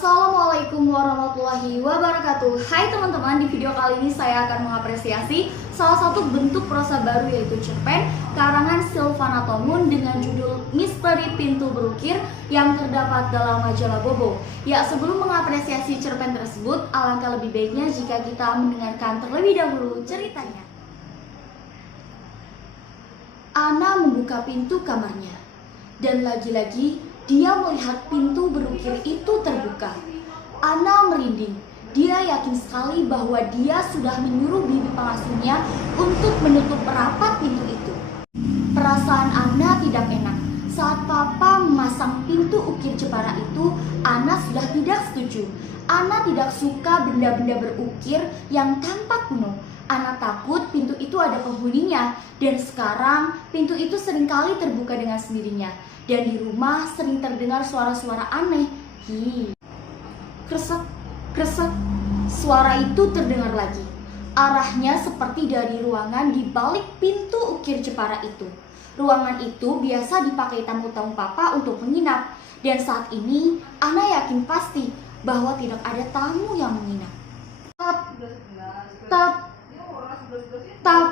Assalamualaikum warahmatullahi wabarakatuh. Hai teman-teman, di video kali ini saya akan mengapresiasi salah satu bentuk prosa baru, yaitu cerpen karangan Silvana Tomun dengan judul Misteri Pintu Berukir yang terdapat dalam majalah Bobo. Ya, sebelum mengapresiasi cerpen tersebut, alangkah lebih baiknya jika kita mendengarkan terlebih dahulu ceritanya. Ana membuka pintu kamarnya, dan lagi-lagi dia melihat pintu berukir itu terbuka. Ana merinding. Dia yakin sekali bahwa dia sudah menyuruh bibi pengasuhnya untuk menutup rapat pintu itu. Perasaan Ana tidak enak. Saat papa memasang pintu ukir Jepara itu, Ana sudah tidak setuju. Ana tidak suka benda-benda berukir yang tampak kuno. Ana takut pintu itu ada penghuninya, dan sekarang pintu itu seringkali terbuka dengan sendirinya. Dan di rumah sering terdengar suara-suara aneh. Kresek, kresek. Suara itu terdengar lagi. Arahnya seperti dari ruangan di balik pintu ukir Jepara itu. Ruangan itu biasa dipakai tamu-tamu papa untuk menginap. Dan saat ini, Ana yakin pasti bahwa tidak ada tamu yang menginap. Tap, tap, tap.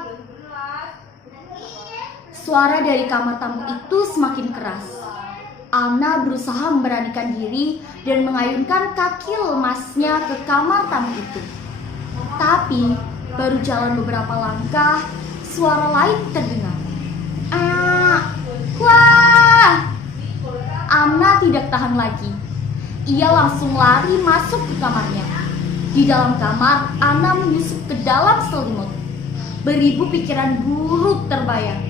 Suara dari kamar tamu itu semakin keras. Ana berusaha memberanikan diri dan mengayunkan kaki lemasnya ke kamar tamu itu. Tapi baru jalan beberapa langkah, suara lain terdengar. Wah! Ana tidak tahan lagi. Ia langsung lari masuk ke kamarnya. Di dalam kamar, Ana menyusup ke dalam selimut. Beribu pikiran buruk terbayang.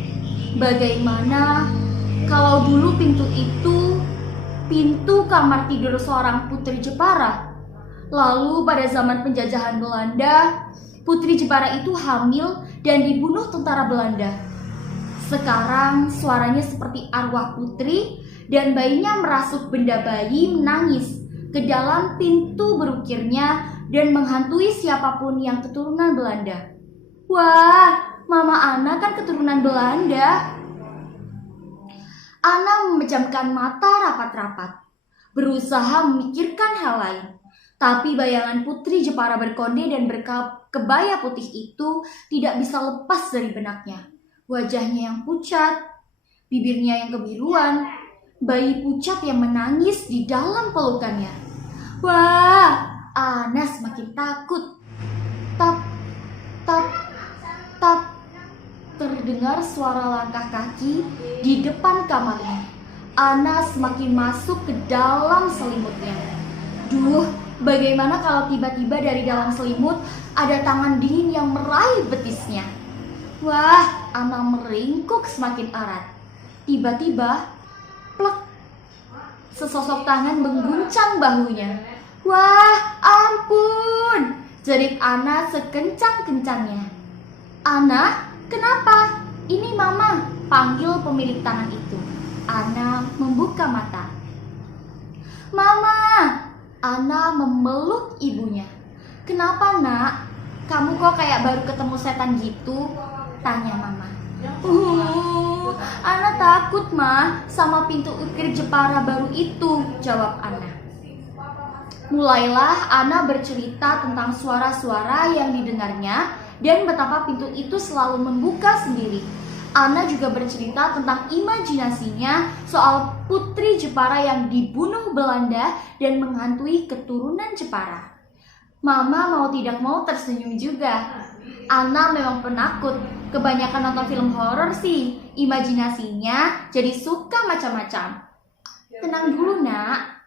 Bagaimana kalau dulu pintu itu pintu kamar tidur seorang putri Jepara? Lalu pada zaman penjajahan Belanda, putri Jepara itu hamil dan dibunuh tentara Belanda. Sekarang suaranya seperti arwah putri dan bayinya merasuk benda bayi menangis ke dalam pintu berukirnya dan menghantui siapapun yang keturunan Belanda. Wah, Mama Ana kan keturunan Belanda. Ana memejamkan mata rapat-rapat, berusaha memikirkan hal lain. Tapi bayangan putri Jepara berkonde dan berkebaya putih itu tidak bisa lepas dari benaknya. Wajahnya yang pucat, bibirnya yang kebiruan, bayi pucat yang menangis di dalam pelukannya. Wah, Ana semakin takut. Tap, tap, tap. Terdengar suara langkah kaki di depan kamarnya. Ana semakin masuk ke dalam selimutnya. Duh, bagaimana kalau tiba-tiba dari dalam selimut ada tangan dingin yang meraih betisnya? Wah, Ana meringkuk semakin erat. Tiba-tiba, plek, sesosok tangan mengguncang bahunya. Wah, ampun! Jerit Ana sekencang-kencangnya. Ana, kenapa? Ini Mama, panggil pemilik tangan itu. Ana membuka mata. Mama! Ana memeluk ibunya. Kenapa, Nak? Kamu kok kayak baru ketemu setan gitu? Tanya Mama. Ana takut, Ma, sama pintu ukir Jepara baru itu, jawab Ana. Mulailah Ana bercerita tentang suara-suara yang didengarnya dan betapa pintu itu selalu membuka sendiri. Ana juga bercerita tentang imajinasinya soal putri Jepara yang dibunuh Belanda dan menghantui keturunan Jepara. Mama mau tidak mau tersenyum juga. Ana memang penakut. Kebanyakan nonton film horor sih. Imajinasinya jadi suka macam-macam. Tenang dulu, Nak.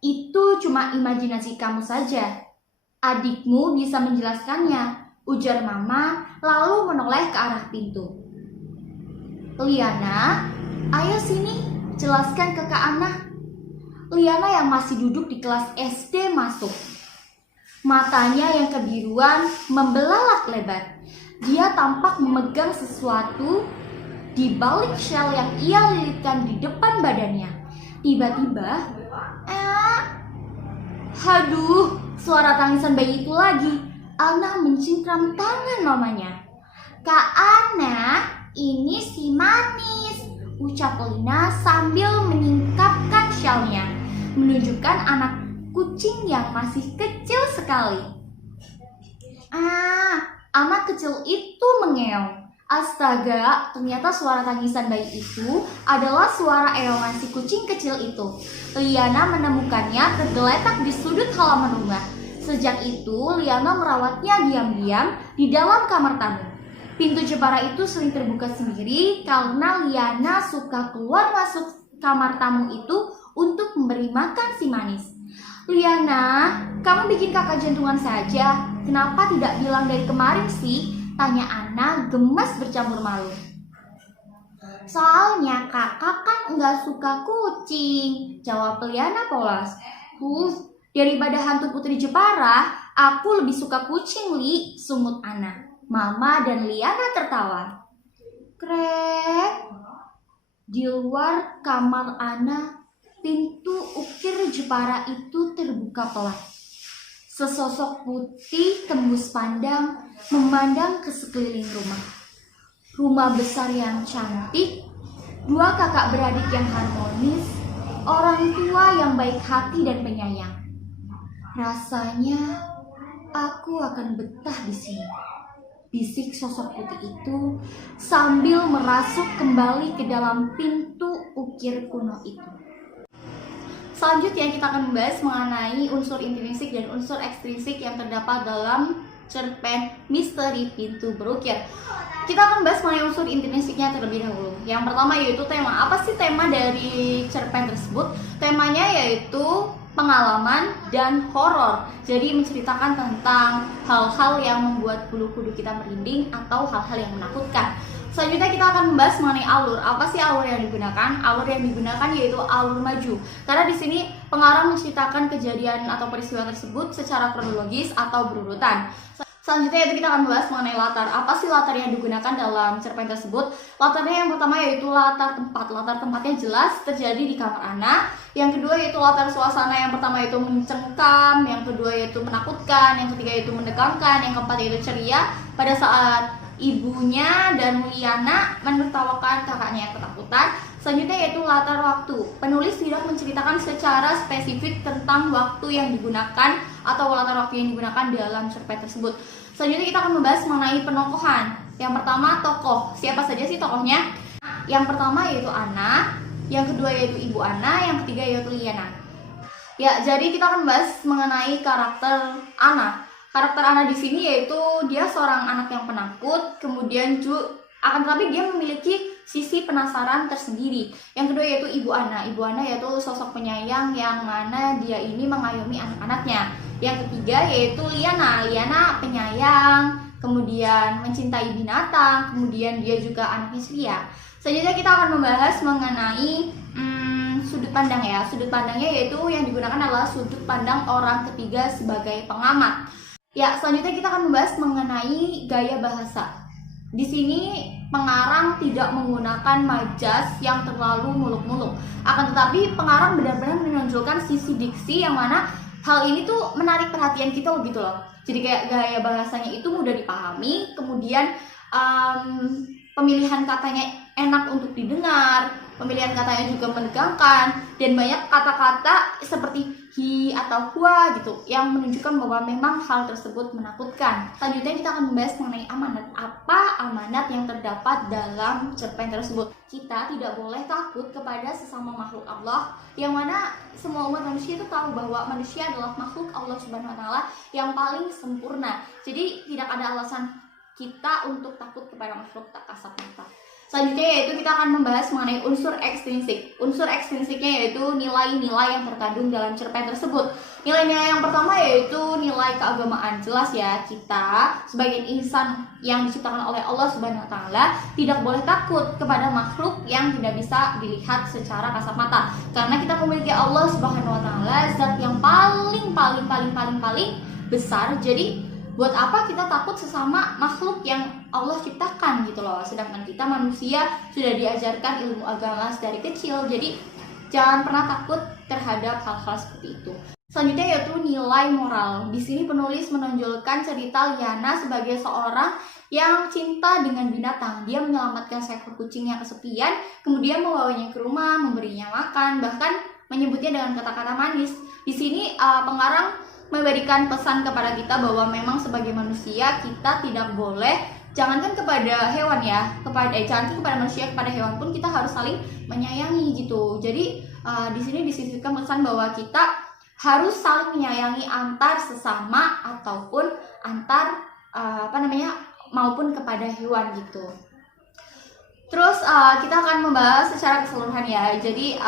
Itu cuma imajinasi kamu saja. Adikmu bisa menjelaskannya, ujar Mama lalu menoleh ke arah pintu. Liana, ayo sini, jelaskan ke Kak Ana. Liana yang masih duduk di kelas SD masuk. Matanya yang kebiruan membelalak lebar. Dia tampak memegang sesuatu di balik shell yang ia lilitkan di depan badannya. Tiba-tiba, haduh, suara tangisan bayi itu lagi. Ana mencingkram tangan mamanya. Kak Ana, ini si manis, ucap Lina sambil menyingkapkan shellnya, menunjukkan anak kucing yang masih kecil sekali. Anak kecil itu mengeong. Astaga, ternyata suara tangisan bayi itu adalah suara eongan si kucing kecil itu. Liana menemukannya tergeletak di sudut halaman rumah. Sejak itu, Liana merawatnya diam-diam di dalam kamar tamu. Pintu jepara itu sering terbuka sendiri karena Liana suka keluar masuk kamar tamu itu untuk memberi makan si manis. Liana, kamu bikin kakak jantungan saja. Kenapa tidak bilang dari kemarin sih? Tanya Ana gemas bercampur malu. Soalnya kakak kan nggak suka kucing, jawab Liana polos. Daripada hantu putri Jepara, aku lebih suka kucing, Li, sumut Ana. Mama dan Liana tertawa. Krek. Di luar kamar Ana, pintu ukir Jepara itu terbuka pelan. Sesosok putih tembus pandang, memandang ke sekeliling rumah. Rumah besar yang cantik, dua kakak beradik yang harmonis, orang tua yang baik hati dan penyayang. Rasanya aku akan betah di sini, bisik sosok putih itu sambil merasuk kembali ke dalam pintu ukir kuno itu. Selanjutnya kita akan membahas mengenai unsur intrinsik dan unsur ekstrinsik yang terdapat dalam cerpen Misteri Pintu Berukir. Kita akan membahas mengenai unsur intrinsiknya terlebih dahulu. Yang pertama yaitu tema. Apa sih tema dari cerpen tersebut? Temanya yaitu pengalaman dan horor. Jadi menceritakan tentang hal-hal yang membuat bulu kuduk kita merinding atau hal-hal yang menakutkan. Selanjutnya kita akan membahas mengenai alur. Apa sih alur yang digunakan? Alur yang digunakan yaitu alur maju. Karena di sini pengarang menceritakan kejadian atau peristiwa tersebut secara kronologis atau berurutan. Selanjutnya yaitu kita akan membahas mengenai latar. Apa sih latar yang digunakan dalam cerpen tersebut? Latarnya yang pertama yaitu latar tempat. Latar tempatnya jelas terjadi di kamar Ana. Yang kedua yaitu latar suasana. Yang pertama yaitu mencengkam, yang kedua yaitu menakutkan, yang ketiga yaitu menegangkan, yang keempat yaitu ceria pada saat ibunya dan Liana menertawakan kakaknya yang ketakutan. Selanjutnya yaitu latar waktu. Penulis tidak menceritakan secara spesifik tentang waktu yang digunakan atau latar waktu yang digunakan dalam cerpen tersebut. Selanjutnya kita akan membahas mengenai penokohan. Yang pertama tokoh. Siapa saja sih tokohnya? Yang pertama yaitu Ana, yang kedua yaitu ibu Ana, yang ketiga yaitu Liana. Ya, jadi kita akan membahas mengenai karakter Ana. Karakter Ana di sini yaitu dia seorang anak yang penakut, kemudian akan tetapi dia memiliki sisi penasaran tersendiri. Yang kedua yaitu ibu Ana. Ibu Ana yaitu sosok penyayang yang mana dia ini mengayomi anak-anaknya. Yang ketiga yaitu Liana. Liana penyayang, kemudian mencintai binatang, kemudian dia juga anaknya ceria. Selanjutnya kita akan membahas mengenai sudut pandang ya. Sudut pandangnya yaitu yang digunakan adalah sudut pandang orang ketiga sebagai pengamat. Ya, selanjutnya kita akan membahas mengenai gaya bahasa. Di sini pengarang tidak menggunakan majas yang terlalu muluk-muluk. Akan tetapi pengarang benar-benar menonjolkan sisi diksi yang mana hal ini tuh menarik perhatian kita gitu loh. Jadi kayak gaya bahasanya itu mudah dipahami, kemudian pemilihan katanya enak untuk didengar, pemilihan katanya juga menegangkan, dan banyak kata-kata seperti hi atau hua gitu yang menunjukkan bahwa memang hal tersebut menakutkan. Selanjutnya kita akan membahas mengenai amanat. Apa amanat yang terdapat dalam cerpen tersebut? Kita tidak boleh takut kepada sesama makhluk Allah, yang mana semua umat manusia itu tahu bahwa manusia adalah makhluk Allah Subhanahu wa taala yang paling sempurna. Jadi tidak ada alasan kita untuk takut kepada makhluk tak kasat mata. Selanjutnya yaitu kita akan membahas mengenai unsur ekstrinsik. Unsur ekstrinsiknya yaitu nilai-nilai yang terkandung dalam cerpen tersebut. Nilai-nilai yang pertama yaitu nilai keagamaan. Jelas ya, kita sebagai insan yang diciptakan oleh Allah Subhanahu wa taala tidak boleh takut kepada makhluk yang tidak bisa dilihat secara kasat mata. Karena kita memiliki Allah Subhanahu wa taala, zat yang paling besar. Jadi buat apa kita takut sesama makhluk yang Allah ciptakan gitu loh. Sedangkan kita manusia sudah diajarkan ilmu agama dari kecil. Jadi jangan pernah takut terhadap hal-hal seperti itu. Selanjutnya yaitu nilai moral. Di sini penulis menonjolkan cerita Liana sebagai seorang yang cinta dengan binatang. Dia menyelamatkan seekor kucing yang kesepian, kemudian membawanya ke rumah, memberinya makan, bahkan menyebutnya dengan kata-kata manis. Di sini pengarang memberikan pesan kepada kita bahwa memang sebagai manusia kita tidak boleh, jangankan kepada hewan ya, jangankan kepada manusia, kepada hewan pun kita harus saling menyayangi gitu. Jadi di sini disisipkan pesan bahwa kita harus saling menyayangi antar sesama ataupun antar maupun kepada hewan gitu. Terus kita akan membahas secara keseluruhan ya. Jadi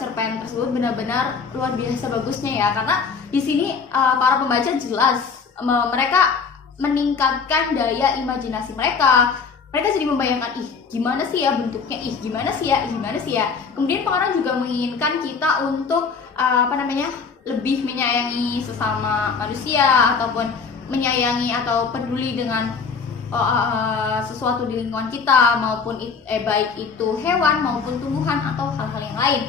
cerpen tersebut benar-benar luar biasa bagusnya ya, karena di sini para pembaca jelas mereka meningkatkan daya imajinasi mereka. Mereka jadi membayangkan, gimana sih ya bentuknya, gimana sih ya. Kemudian pengarang juga menginginkan kita untuk lebih menyayangi sesama manusia ataupun menyayangi atau peduli dengan sesuatu di lingkungan kita, maupun baik itu hewan maupun tumbuhan atau hal-hal yang lain.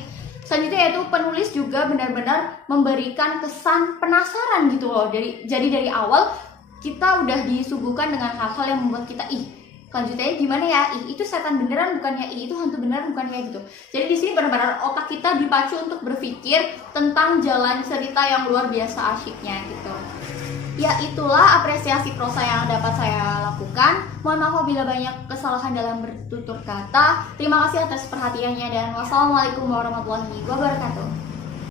Selanjutnya yaitu penulis juga benar-benar memberikan kesan penasaran gitu loh. Jadi dari awal kita udah disuguhkan dengan hal-hal yang membuat kita selanjutnya gimana ya, itu setan beneran bukan ya, itu hantu beneran bukan ya gitu. Jadi di sini benar-benar otak kita dipacu untuk berpikir tentang jalan cerita yang luar biasa asyiknya gitu. Ya, itulah apresiasi prosa yang dapat saya lakukan. Mohon maaf apabila banyak kesalahan dalam bertutur kata. Terima kasih atas perhatiannya dan wassalamualaikum warahmatullahi wabarakatuh.